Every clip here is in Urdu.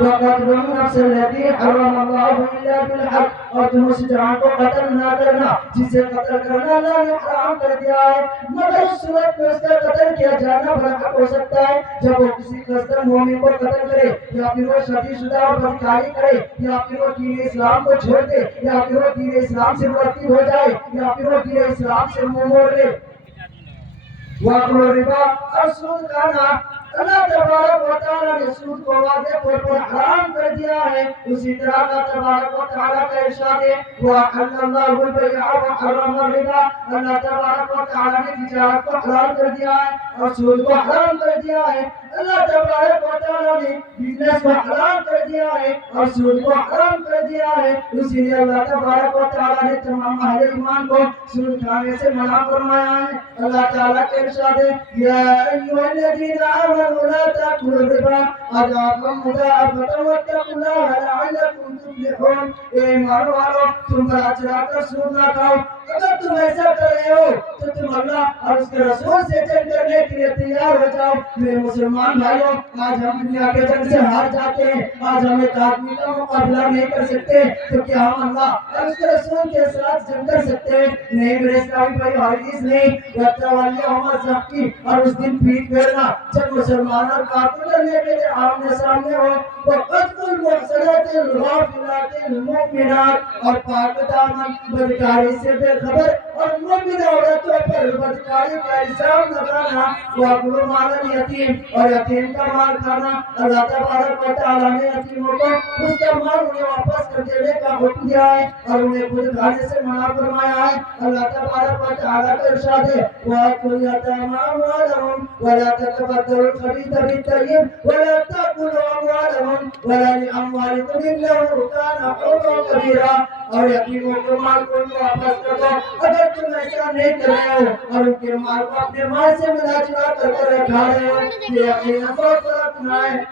وقتل النفس التي حرم الله الا بالحق، اور تم اس جان کو قتل نہ کرنا جسے قتل کرنا اللہ نے حرام کر دیا ہے، مگر اس صورت میں اس کا قتل کیا جانا برحق ہو سکتا ہے جب وہ کسی قصدن مومن کو قتل کرے، یا پھر وہ شادی شدہ اور بدکاری کرے، یا پھر وہ دین اسلام کو چھوڑ دے، یا پھر وہ دین اسلام سے مرتد ہو جائے، یا پھر وہ دین اسلام سے منہ موڑ لے۔ وَأَكْلُ الرِّبَا، اور سود کھانا، اللہ تبارک و تعالیٰ نے سود کو واضح طور پر حرام کر دیا ہے۔ اسی طرح اللہ تبارک و تعالیٰ کا ارشاد ہے وَأَحَلَّ اللَّهُ الْبَيْعَ وَحَرَّمَ الرِّبَا، اللہ تبارک و تعالیٰ نے تجارت کو حلال کر دیا ہے اور سود کو حرام کر دیا ہے۔ اللہ تبارک و تعالیٰ نے بزنس کو حرام کر دیا ہے اور سود کو حرام کر دیا ہے، اسی لیے اللہ تبارک و تعالیٰ نے تمام اہل ایمان کو سود کھانے سے منع فرمایا ہے۔ اللہ تعالیٰ کے ارشاد ہے یا ایھا الذین آمنوا لا تأکلوا الربا اضعافا مضاعفة واتقوا اللہ لعلکم تفلحون، اے ایمان والو تم بڑا چڑھا کر سود نہ کھاؤ، اگر تم ایسا کر رہے ہو تو تم اللہ اور اس کے رسول سے جنگ کرنے کے لیے تیار ہو جاؤ۔ میرے مسلمان بھائیوں، آج ہم دنیا کے جنگ سے ہار جاتے ہیں، آج ہم ایک آدمی کا مقابلہ نہیں کر سکتے، تو کیا ہم اللہ اور اس کے رسول کے ساتھ جنگ کر سکتے ہیں؟ نہیں میرے اسلامی بھائی، ہرگز نہیں۔ اور اس دن پیٹ پھیرنا جب مسلمان اور کافر لڑنے کے لیے آمنے سامنے ہو، وَقَتْلُ الْمُحْصَنَاتِ الْغَافِلَاتِ الْمُؤْمِنَاتِ، اور پاک دامن بدکاری سے بے خبر اور مومن عورتوں پر بدکاری کا الزام لگانا، وَأَكْلُ مَالَ الْيَتِيمِ، اور یتیم کا مال کھانا۔ اللہ تبارک و تعالیٰ نے یتیموں کو اس کا مال انہیں واپس کر دینے کا حکم دیا ہے اور انہیں خود کھانے سے منع فرمایا ہے۔ اللہ تبارک و تعالیٰ کا ارشاد ہے وَآتُوا الْيَتَامَىٰ أَمْوَالَهُمْ وَلَا تَتَبَدَّلُوا الْخَبِيثَ بِالطَّيِّبِ وَلَا تَأْكُلُوا أَمْوَالَهُمْ وَلَا لِأَمْوَالِكُمْ إِنَّهُ كَانَ حُوبًا كَبِيرًا، اور یتیموں کے مال کو واپس کر دو اگر تم ایسا نہیں کر رہے ہو اور ان کے مال کو اپنے مال سے ملا جلا کر رکھا رہے ہو، یہ یقیناً بہت بڑا گناہ ہے۔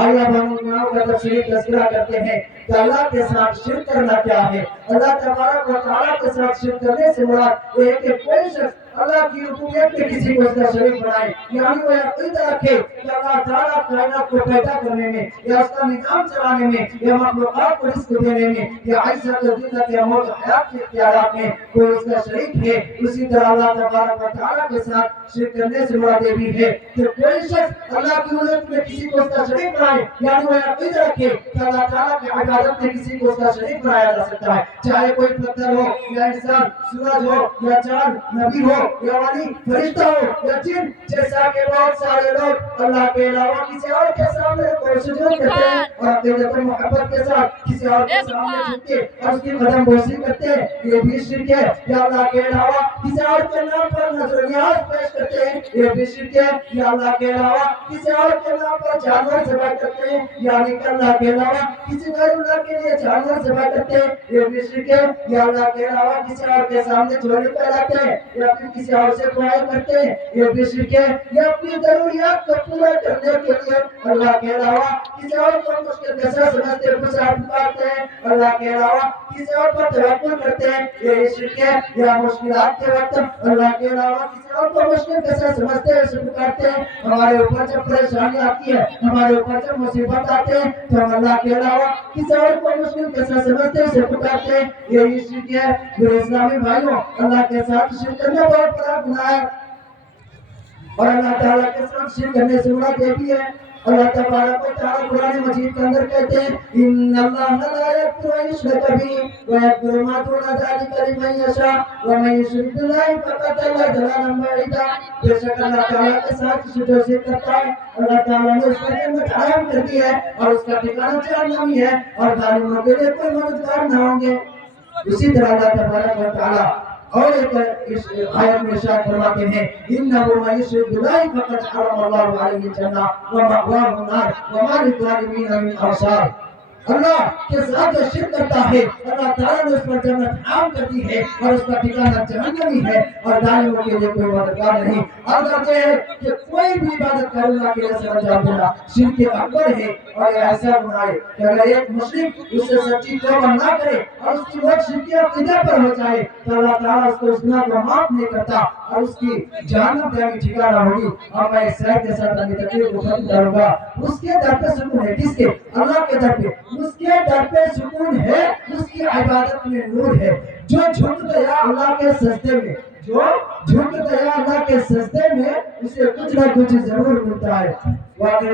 آئیے اب ہم گناہوں کا تفصیلی تذکرہ کرتے ہیں کہ اللہ کے ساتھ شرک کرنا کیا ہے۔ اللہ تبارک و تعالیٰ کے ساتھ شرک کرنے سے مراد یہ ہے کہ کوئی شخص اللہ کی ربوبیت میں کسی کو اس کا شریک بنائے، یعنی وہ عقیدہ رکھے کہ اللہ تعالیٰ کائنات کو پیدا کرنے میں یا اس کا نظام چلانے میں یا مخلوقات کو رزق دینے میں یا عزت و ذلت یا موت و حیات کے اختیارات میں کوئی اس کا شریک ہے۔ اسی طرح اللہ تبارک و تعالیٰ کے ساتھ شرک کرنے سے مراد یہ بھی ہے کہ کوئی شخص اللہ کی عبادت میں کسی کو اس کا شریک بنائے، یعنی وہ عقیدہ رکھے کہ اللہ تعالیٰ کی عبادت میں کسی کو اس کا شریک بنایا جا سکتا ہے، چاہے کوئی پتھر ہو یا انسان، سورج ہو یا چاند، نبی ہو یا ولی، فرشتہ ہو یا جن، جیسا کہ بہت سارے لوگ اللہ کے علاوہ کسی اور کے سامنے کو سجود کرتے ہیں اور عقیدت و محبت کے ساتھ کسی اور کے سامنے جھکتے اور اس کی قدم بوسی کرتے ہیں، یہ بھی شرک ہے۔ یا اللہ کے علاوہ کسی اور کے نام پر نذر و نیاز پیش کرتے ہیں، یہ بھی شرک ہے۔ یا اللہ کے علاوہ کسی اور کے نام پر جانور ذبح کرتے ہیں، یعنی کہ اللہ کے علاوہ کسی غیر اللہ کے لیے جانور ذبح کرتے ہیں، یہ بھی شرک ہے۔ یا اللہ کے علاوہ کسی اور کے سامنے جھولی پھیلاتے ہیں یا پھر کسی اور سے دعائیں کرتے ہیں، یہ بھی شرک ہے۔ یا اپنی ضروریات کو پورا کرنے کے لیے اللہ کے علاوہ کسی اور کو مشکل کسا سمجھتے ہوئے پکارتے ہیں، اللہ کے علاوہ کسی اور پر توکل کرتے ہیں، یہ شرک ہے۔ یا مشکلات کے وقت اللہ کے علاوہ کسی اور کو مشکل کسا سمجھتے ہوئے پکارتے ہیں، ہمارے اوپر جب پریشانی آتی ہے، ہمارے اوپر جب مصیبت آتے ہیں تو ہم اللہ کے علاوہ کسی اور کو مشکل کسا سمجھتے ہوئے پکارتے ہیں، یہ شرک ہے۔ میرے اسلامی بھائیوں، اللہ کے ساتھ شرک کرنا بہت بڑا گناہ ہے اور اللہ تعالیٰ کے ساتھ شرک کرنے سے مراد یہ بھی ہے، اللہ تبارک و تعالیٰ قرآن مجید کے اندر کہتے ہیں ان اللہ لا یغفر ان یشرک بہ ویغفر ما دون ذلک لمن یشاء ومن یشرک باللہ فقد ضل ضلالا بعیدا، بے شک اللہ تعالیٰ کے ساتھ جو شرک کرتا ہے اللہ تعالیٰ نے اس پر جنت حرام کر دی ہے اور اس کا ٹھکانہ جہنم ہی ہے اور ظالموں کے لیے کوئی مددگار نہ ہوں گے۔ اسی طرح اللہ تبارک و تعالیٰ اور ایک آیت میں ارشاد فرماتے ہیں انه من يشرك بالله فقد حرم الله عليه الجنة ومأواه النار وما للظالمين من انصار۔ اللہ کے ساتھ جو شرک کرتا ہے اللہ تعالیٰ نے اس پر جنت حرام کر دی ہے اور اس کا ٹھکانہ جہنمی ہے اور ظالموں کے لیے کوئی مددگار نہیں۔ اب کہتے ہیں کہ کوئی بھی عبادت کر اللہ کے لیے سر انجام دینا شرک اکبر ہے اور یہ ایسا گناہ ہے کہ اگر ایک مشرک اس سے سچی توبہ نہ کرے اور اس کی موت شرک عقیدہ پر ہو جائے تو اللہ تعالیٰ اس کو اس گناہ کو معاف نہیں کرتا اور اس کی جہنم میں ٹھکانہ ہوگی۔ اور میں اس شاید کے ساتھ اپنی تقریر کو ختم کروں گا۔ اس کے در پہ سکون ہے، کس کے؟ اللہ کے در پہ۔ اس کے در پہ سکون ہے، اس کی عبادت میں نور ہے۔ جو جھک گیا اللہ کے سجدے میں، جو جھک گیا اللہ کے سجدے میں، اسے کچھ نہ کچھ ضرور ملتا ہے۔ واقعی